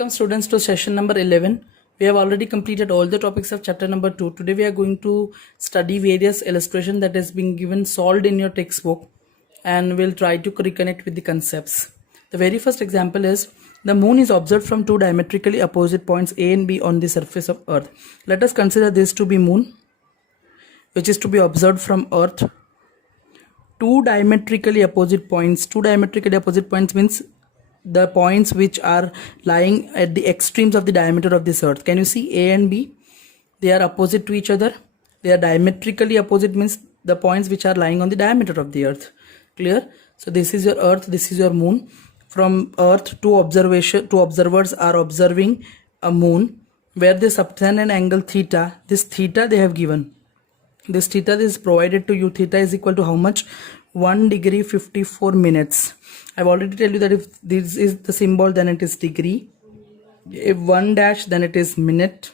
Welcome students to session number 11. We have already completed all the topics of chapter number 2. Today we are going to study various illustration that has been given solved in your textbook, and we'll try to reconnect with the concepts. The very first example is the moon is observed from two diametrically opposite points A and B on the surface of earth. Let us consider this to be moon, which is to be observed from earth. Two diametrically opposite points. Two diametrically opposite points means the points which are lying at the extremes of the diameter of this earth. Can you see A and B? They are opposite to each other. They are diametrically opposite means the points which are lying on the diameter of the earth. Clear? So this is your earth, this is your moon. From earth, two observers are observing a moon where they subtend an angle theta. This theta they have given. This theta is provided to you. Theta is equal to how much? 1 degree 54 minutes. I've already told you that if this is the symbol, then it is degree. If 1 dash, then it is minute.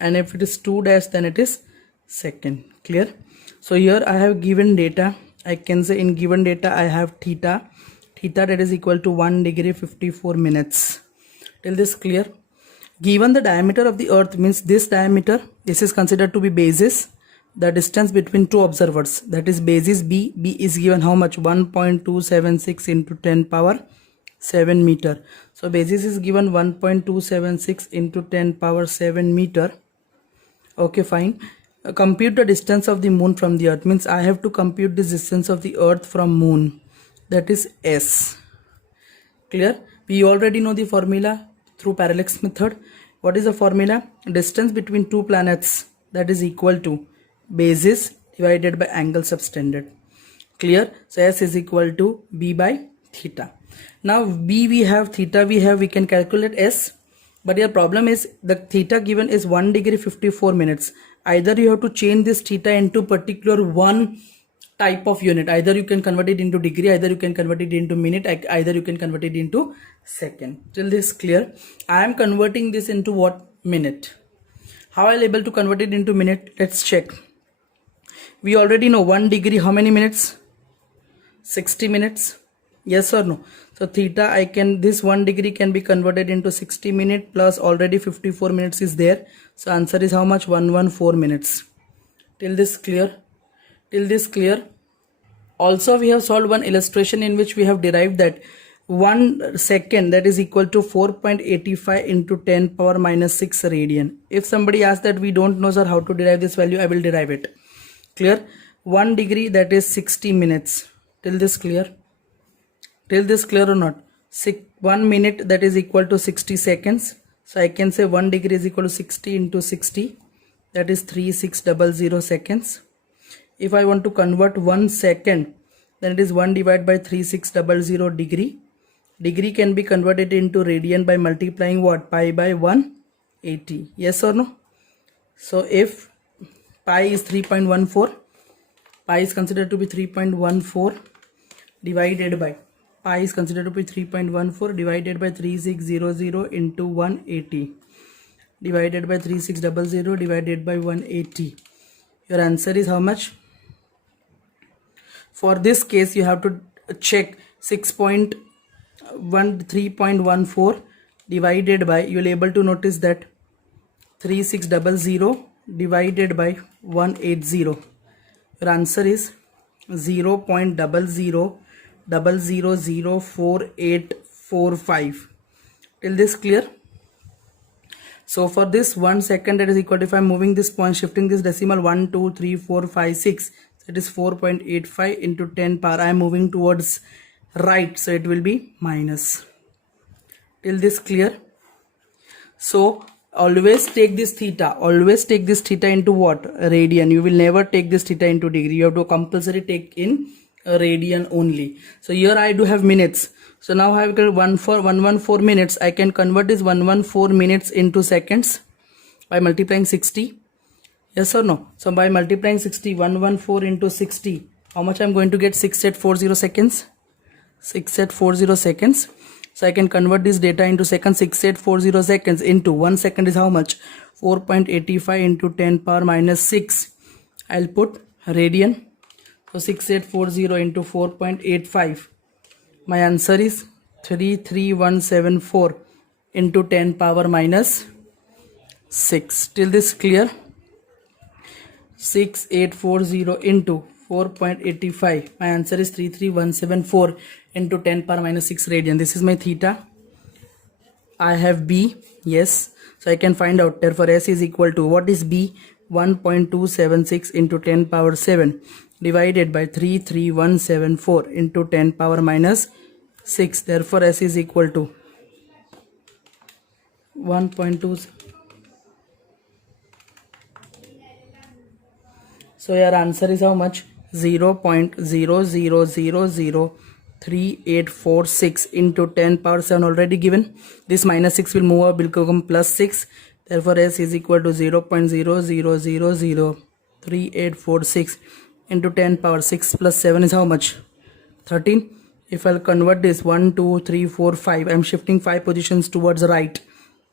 And if it is 2 dash, then it is second. Clear? So here I have given data. I can say in given data I have theta. Theta that is equal to 1 degree 54 minutes. Till this clear? Given the diameter of the earth means this diameter, this is considered to be basis. The distance between two observers, that is basis B. B is given how much? 1.276 into 10 power 7 meter. So basis is given 1.276 into 10 power 7 meter. Okay, fine. Compute the distance of the moon from the earth means I have to compute the distance of the earth from moon, that is S. Clear? We already know the formula through parallax method. What is the formula? Distance between two planets, that is equal to basis divided by angle subtended. Clear? So S is equal to B by theta. Now B we have, theta we can calculate S, but your problem is the theta given is 1 degree 54 minutes. Either you have to change this theta into particular one type of unit. Either you can convert it into degree, either you can convert it into minute, either you can convert it into second. Till this clear? I am converting this into what? Minute. How I will able to convert it into minute? Let's check. We already know 1 degree how many minutes? 60 minutes. Yes or no? So theta, this 1 degree can be converted into 60 minutes plus already 54 minutes is there. So answer is how much? 114 minutes. Till this clear? Till this clear? Also we have solved one illustration in which we have derived that 1 second, that is equal to 4.85 into 10 power minus 6 radian. If somebody asks that we don't know sir how to derive this value, I will derive it. Clear? 1 degree, that is 60 minutes. Till this clear? Till this clear or not? 1 minute, that is equal to 60 seconds. So I can say 1 degree is equal to 60 into 60, that is 3600 seconds. If I want to convert 1 second, then it is 1 divided by 3600 degree. Degree can be converted into radian by multiplying what? Pi by 180. Yes or no? So if pi is 3.14, pi is considered to be 3.14 divided by, pi is considered to be 3.14 divided by 3600 into 180 divided by 3600 divided by 180. Your answer is how much? For this case you have to check 3.14 divided by, you will able to notice that 3600 divided by 180. Your answer is 0.00004845. Till this clear? So for this 1 second, that is equal to, if I am moving this point, shifting this decimal 1 2 3 4 5 6, so it is 4.85 into 10 power. I am moving towards right, so it will be minus. Till this clear? So always take this theta, into what? Radian. You will never take this theta into degree. You have to compulsory take in radian only. So here I do have minutes. So now I have got 114 minutes. I can convert this 114 minutes into seconds by multiplying 60. Yes or no? So by multiplying 60, 114 into 60, how much I am going to get? 6840 seconds. 6840 seconds. So I can convert this data into seconds. 6840 seconds into 1 second is how much? 4.85 into 10 power minus 6. I'll put radian. So 6840 into 4.85. My answer is 33174 into 10 power minus 6. Till this clear? 6840 into 4.85. My answer is 33174 into 10 power minus 6 radian. This is my theta. I have B. Yes. So I can find out. Therefore S is equal to, what is B? 1.276 into 10 power 7 divided by 33174 into 10 power minus 6. Therefore S is equal to 1.2. So your answer is how much? 0.00003846 into 10 power 7 already given. This minus 6 will move up, will become plus 6. Therefore S is equal to 0.00003846 into 10 power 6 plus 7 is how much? 13. If I'll convert this 1, 2, 3, 4, 5, I'm shifting 5 positions towards right.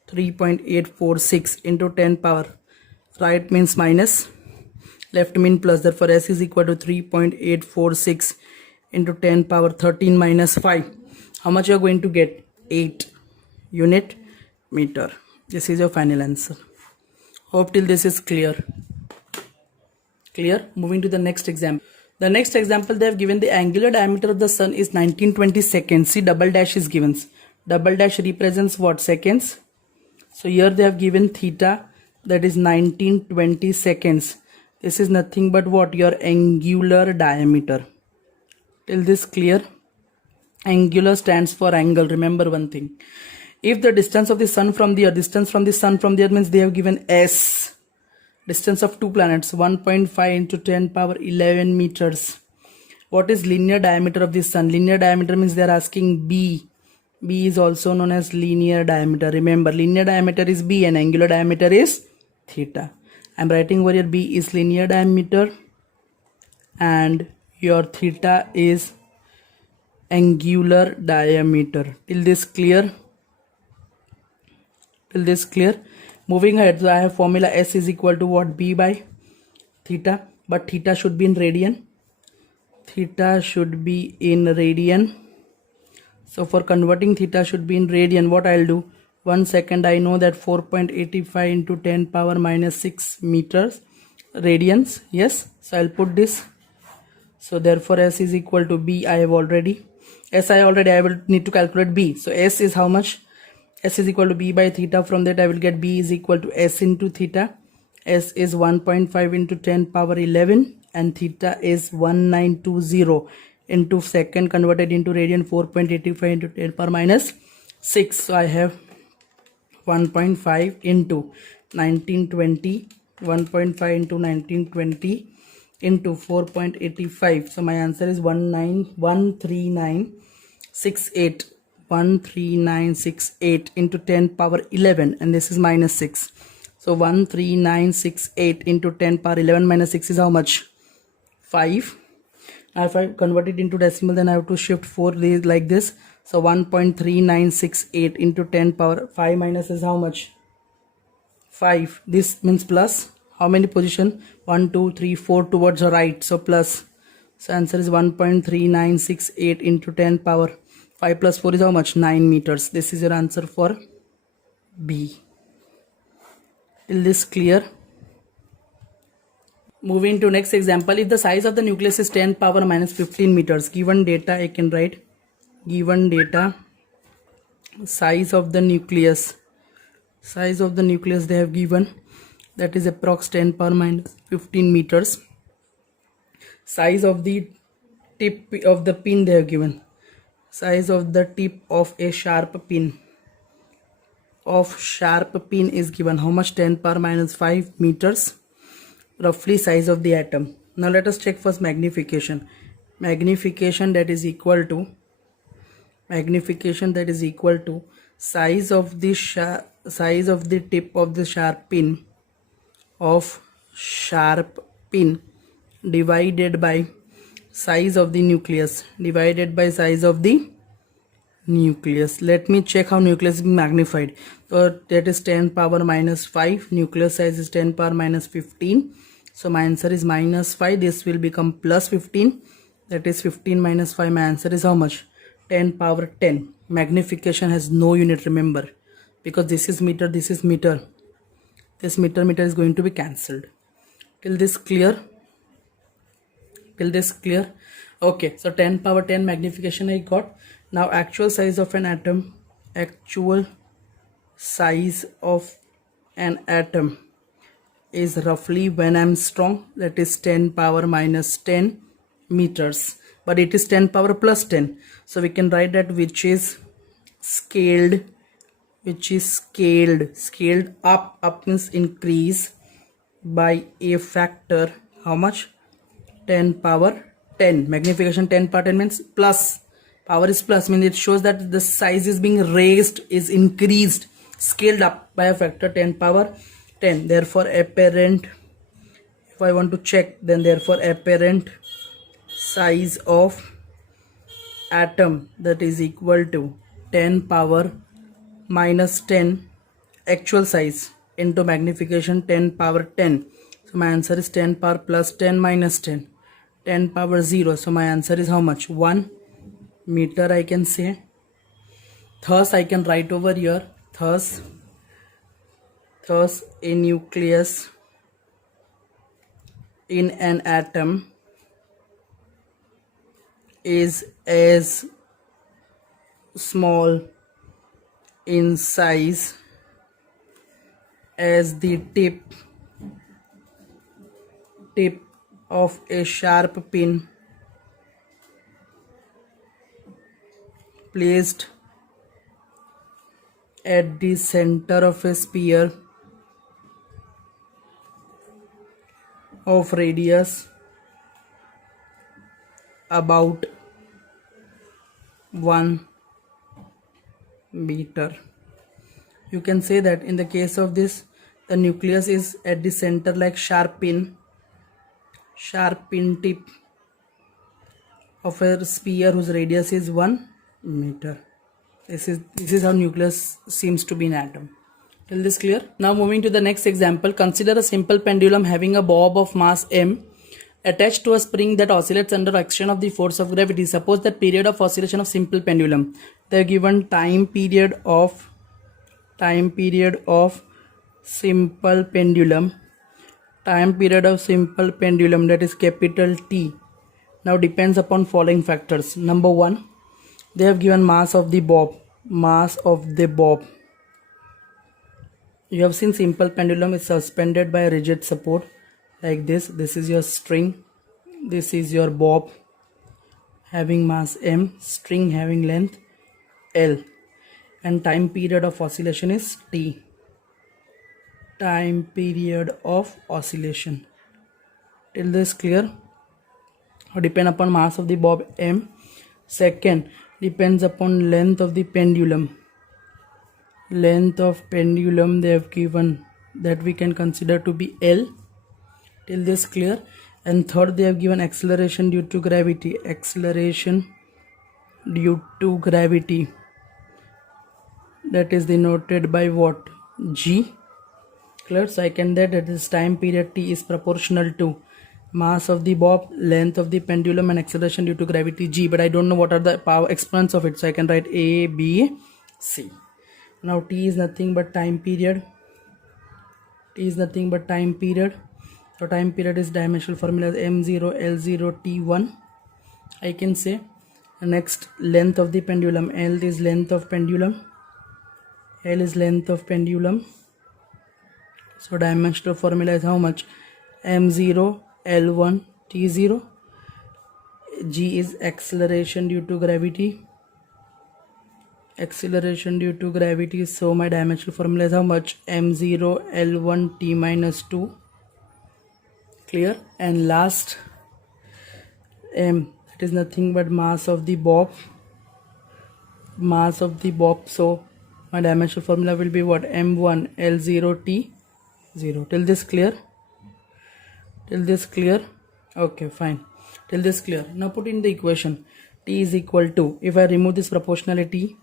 3.846 into 10 power. Right means minus, left mean plus. Therefore S is equal to 3.846 into 10 power 13 minus 5. How much you are going to get? 8 unit meter. This is your final answer. Hope till this is clear. Clear? Moving to the next example. The next example, they have given the angular diameter of the sun is 1920 seconds. See, double dash is given. Double dash represents what? Seconds. So here they have given theta, that is 1920 seconds. This is nothing but what? Your angular diameter. Till this clear? Angular stands for angle. Remember one thing. If the distance of the sun from the earth, distance from the sun from the earth means they have given S. Distance of two planets, 1.5 into 10 power 11 meters. What is linear diameter of the sun? Linear diameter means they are asking B. B is also known as linear diameter. Remember, linear diameter is B and angular diameter is theta. I am writing over here B is linear diameter and your theta is angular diameter. Till this clear? Till this clear? Moving ahead, so I have formula S is equal to what? B by theta, but theta should be in radian. Theta should be in radian. So for converting theta should be in radian, what I'll do? 1 second, I know that 4.85 into 10 power minus 6 meters radians. Yes, so I'll put this. So therefore S is equal to B. I have already S. I will need to calculate B. So S is how much? S is equal to B by theta. From that I will get B is equal to S into theta. S is 1.5 into 10 power 11 and theta is 1920 into second converted into radian, 4.85 into 10 power minus 6. So I have 1.5 into 1920, 1.5 into 1920 into 4.85. So my answer is 13968. 13968 into 10 power 11 and this is minus 6. So 13968 into 10 power 11 minus 6 is how much? 5. Now if I convert it into decimal, then I have to shift 4 like this. So 1.3968 into 10 power 5 minus is how much? 5. This means plus. How many position? 1, 2, 3, 4 towards the right. So plus. So answer is 1.3968 into 10 power 5 plus 4 is how much? 9 meters. This is your answer for B. Is this clear? Moving to next example. If the size of the nucleus is 10 power minus 15 meters, given data I can write, given data, size of the nucleus they have given, that is approx 10 power minus 15 meters. Size of the tip of the pin they have given, size of the tip of a sharp pin is given. How much? 10 power minus 5 meters. Roughly size of the atom. Now let us check first magnification. Magnification that is equal to size of the tip of the sharp pin divided by size of the nucleus Let me check how nucleus is magnified. So that is 10 power minus 5. Nucleus size is 10 power minus 15. So my answer is minus 5. This will become plus 15. That is 15 minus 5. My answer is how much? 10 power 10. Magnification has no unit, remember, because this is meter, this is meter. This meter is going to be cancelled. Till this clear? Till this clear? Okay, so 10 power 10 magnification I got. Now actual size of an atom. Actual size of an atom is roughly when Angstrom, that is 10 power minus 10 meters, but it is 10 power plus 10, so we can write that which is scaled up means increase by a factor. How much? 10 power 10. Magnification 10 power 10 means plus, power is plus, means it shows that the size is being raised, is increased, scaled up by a factor 10 power 10. Therefore apparent, if I want to check, then therefore apparent size of atom, that is equal to 10 power minus 10 actual size into magnification 10 power 10. So my answer is 10 power plus 10 minus 10, 10 power 0. So my answer is how much? 1 meter I can say. Thus I can write over here, thus a nucleus in an atom is as small in size as the tip of a sharp pin placed at the center of a sphere of radius about 1 meter. You can say that in the case of this, the nucleus is at the center like sharp pin tip of a sphere whose radius is 1 meter. This is how nucleus seems to be in atom. Till this clear? Now moving to the next example, consider a simple pendulum having a bob of mass m attached to a spring that oscillates under action of the force of gravity. Suppose that period of oscillation of simple pendulum. They are given time period of simple pendulum. Time period of simple pendulum, that is capital T. Now depends upon following factors. Number 1, they have given mass of the bob. You have seen simple pendulum is suspended by a rigid support like this. This is your string, this is your bob having mass m, string having length L, and time period of oscillation is T. Time period of oscillation. Till this clear? Depend upon mass of the bob m. Second, depends upon length of the pendulum. Length of pendulum they have given, that we can consider to be L. Till this clear? And third, they have given acceleration due to gravity. Acceleration due to gravity, that is denoted by what? G. Clear? So I can that this time period T is proportional to mass of the bob, length of the pendulum, and acceleration due to gravity G, but I don't know what are the power exponents of it, so I can write A, B, C. Now T is nothing but time period. So time period is dimensional formula as m0 l0 t1. I can say next, length of the pendulum. L is length of pendulum. So dimensional formula is how much? m0 l1 t0. G is acceleration due to gravity. So my dimensional formula is how much? m0 l1 t minus 2. Clear? And last, m, it is nothing but mass of the bob. So my dimensional formula will be what? m1 l0 t0. Till this clear? Okay, fine. Till this clear? Now put in the equation. T is equal to, if I remove this proportionality,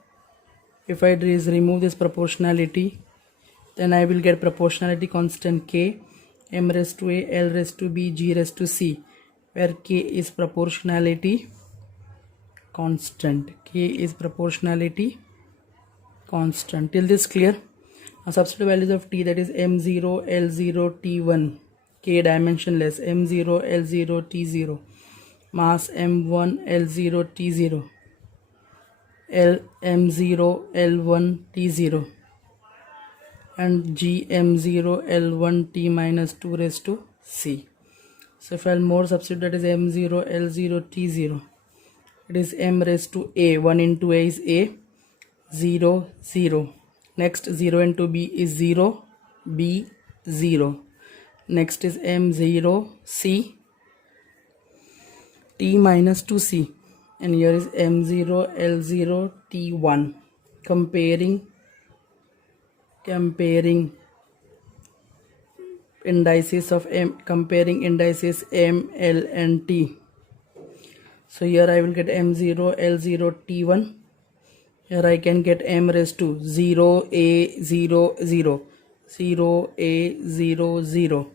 then I will get proportionality constant K, m raised to A, L raised to B, G raised to C, where K is proportionality constant. K is proportionality constant. Till this clear? Now substitute values of T, that is M0, L0, T1. K dimensionless, M0, L0, T0. Mass M1, L0, T0. L M0, L1, T0. And G M0, L1, T minus 2 raised to C. So if I'll more substitute, that is M0, L0, T0. It is M raised to A. 1 into A is A. 0, 0. Next 0 into B is 0. B 0. Next is M0, C. T minus 2C. And here is M0, L0, T1. Comparing indices of M, comparing indices M, L and T. So here I will get M0, L0, T1. Here I can get M raised to 0, A, 0, 0. 0, A, 0, 0.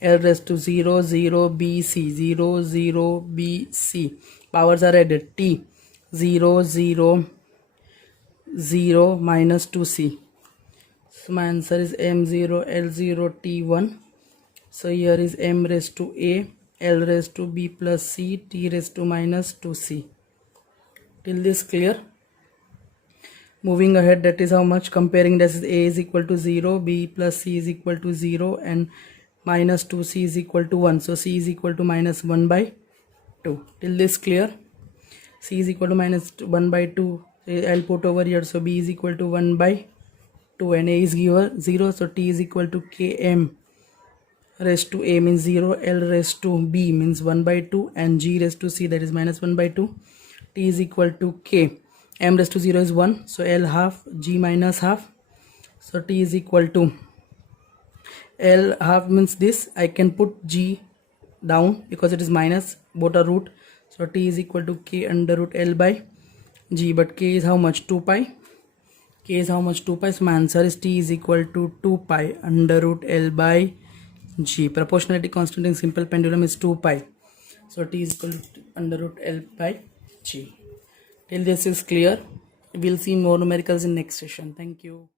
L raised to 0, 0, B, C. 0, 0, B, C. Powers are added. T 0, 0, 0 minus 2C. So my answer is M0, L0, T1. So here is M raised to A, L raised to B plus C, T raised to minus 2C. Till this clear? Moving ahead, that is how much comparing this is A is equal to 0, B plus C is equal to 0 and minus 2C is equal to 1. So C is equal to minus 1 by 2. Till this clear? C is equal to minus 1 by 2. I'll put over here. So B is equal to 1 by 2 and A is given 0. So T is equal to Km raised to A means 0, L raised to B means 1 by 2 and G raised to C, that is minus 1 by 2. T is equal to K. M raised to 0 is 1. So L half, G minus half. So T is equal to L half means this. I can put G down because it is minus, both are root. So T is equal to K under root L by G. But K is how much? 2 pi. K is how much? 2 pi. So my answer is T is equal to 2 pi under root L by G. Proportionality constant in simple pendulum is 2 pi. So T is equal to under root L by G. Till this is clear, we'll see more numericals in next session. Thank you.